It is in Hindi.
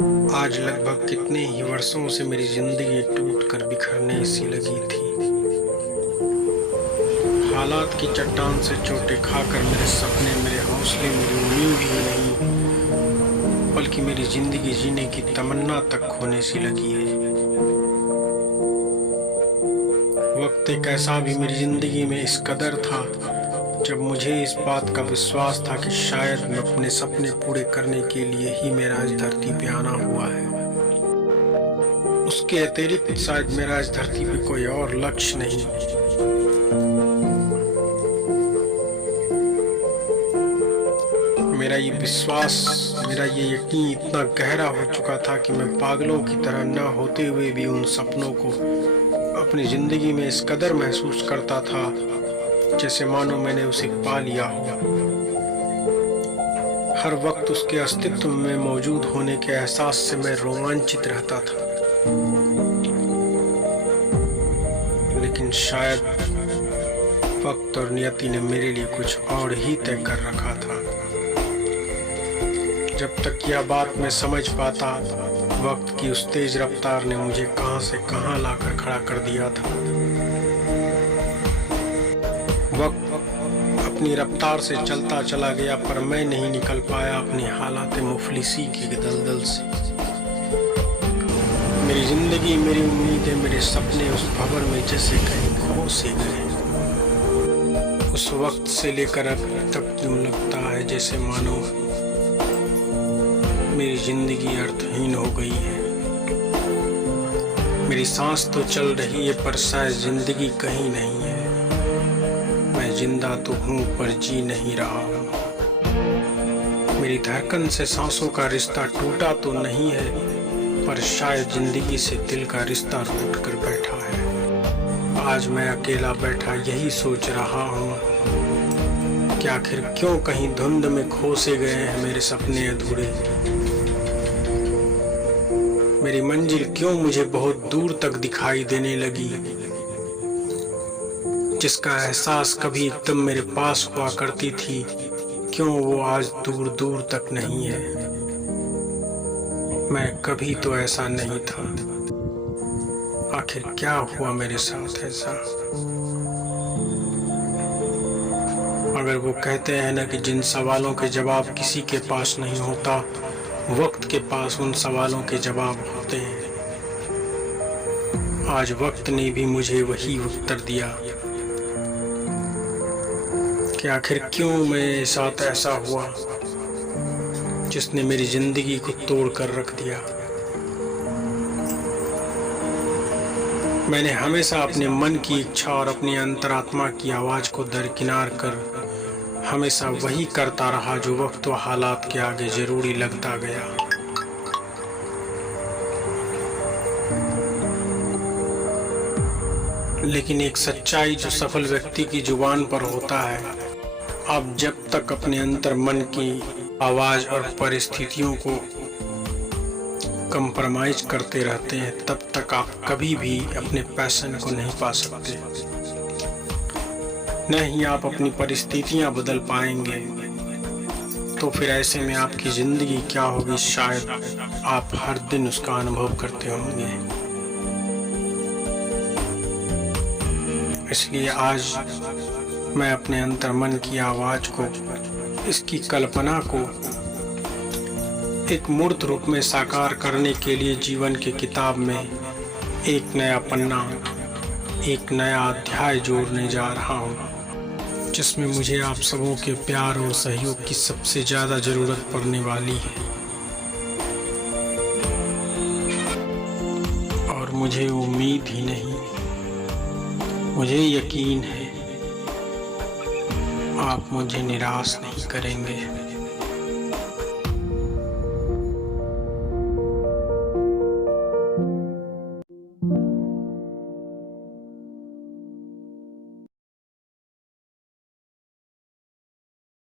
आज लगभग कितने ही वर्षों से मेरी जिंदगी टूट कर बिखरने सी लगी थी। हालात की चट्टान से चोटें खाकर मेरे सपने, मेरे हौसले, मेरी उम्मीद ही नहीं बल्कि मेरी जिंदगी जीने की तमन्ना तक खोने सी लगी है। वक्त एक ऐसा भी मेरी जिंदगी में इस कदर था जब मुझे इस बात का विश्वास था कि शायद मैं अपने सपने पूरे करने के लिए ही मेरा इस धरती पे आना हुआ है। उसके अतिरिक्त शायद मेरा इस धरती पे कोई और लक्ष्य नहीं। मेरा ये विश्वास, मेरा ये यकीन इतना गहरा हो चुका था कि मैं पागलों की तरह न होते हुए भी उन सपनों को अपनी जिंदगी में इस कदर महसूस करता था जैसे मानो मैंने उसे पा लिया हो। हर वक्त उसके अस्तित्व में मौजूद होने के एहसास से मैं रोमांचित रहता था। लेकिन शायद वक्त और नियति ने मेरे लिए कुछ और ही तय कर रखा था। जब तक यह बात मैं समझ पाता, वक्त की उस तेज रफ्तार ने मुझे कहां से कहां लाकर खड़ा कर दिया था। वक्त अपनी रफ्तार से चलता चला गया, पर मैं नहीं निकल पाया अपनी हालात मुफलिसी की दलदल से। मेरी जिंदगी, मेरी उम्मीदें, मेरे सपने उस भंवर में जैसे कहीं खो से गए। उस वक्त से लेकर अब तक यूं लगता है जैसे मानो मेरी जिंदगी अर्थहीन हो गई है। मेरी सांस तो चल रही है पर शायद जिंदगी कहीं नहीं है। मैं जिंदा तो हूँ पर जी नहीं रहा हूँ। मेरी धड़कन से सांसों का रिश्ता टूटा तो नहीं है, पर शायद जिंदगी से दिल का रिश्ता टूट कर बैठा है। आज मैं अकेला बैठा यही सोच रहा हूँ कि आखिर क्यों कहीं धुंध में खो से गए हैं मेरे सपने अधूरे। मेरी मंजिल क्यों मुझे बहुत दूर तक दिखाई देने लगी, जिसका एहसास कभी एकदम मेरे पास हुआ करती थी, क्यों वो आज दूर दूर तक नहीं है। मैं कभी तो ऐसा नहीं था। आखिर क्या हुआ मेरे साथ ऐसा। अगर वो कहते हैं ना कि जिन सवालों के जवाब किसी के पास नहीं होता, वक्त के पास उन सवालों के जवाब होते हैं। आज वक्त ने भी मुझे वही उत्तर दिया कि आखिर क्यों मेरे साथ ऐसा हुआ जिसने मेरी जिंदगी को तोड़ कर रख दिया। मैंने हमेशा अपने मन की इच्छा और अपनी अंतरात्मा की आवाज को दरकिनार कर हमेशा वही करता रहा जो वक्त व हालात के आगे जरूरी लगता गया। लेकिन एक सच्चाई जो सफल व्यक्ति की जुबान पर होता है, आप जब तक अपने अंतर मन की आवाज और परिस्थितियों को कंप्रोमाइज करते रहते हैं, तब तक आप कभी भी अपने पैशन को नहीं पा सकते। न ही आप अपनी परिस्थितियां बदल पाएंगे। तो फिर ऐसे में आपकी जिंदगी क्या होगी, शायद आप हर दिन उसका अनुभव करते होंगे। इसलिए आज मैं अपने अंतर मन की आवाज को, इसकी कल्पना को एक मूर्त रूप में साकार करने के लिए जीवन की किताब में एक नया पन्ना, एक नया अध्याय जोड़ने जा रहा हूँ, जिसमें मुझे आप सबों के प्यार और सहयोग की सबसे ज्यादा जरूरत पड़ने वाली है। और मुझे उम्मीद ही नहीं, मुझे यकीन है आप मुझे निराश नहीं करेंगे।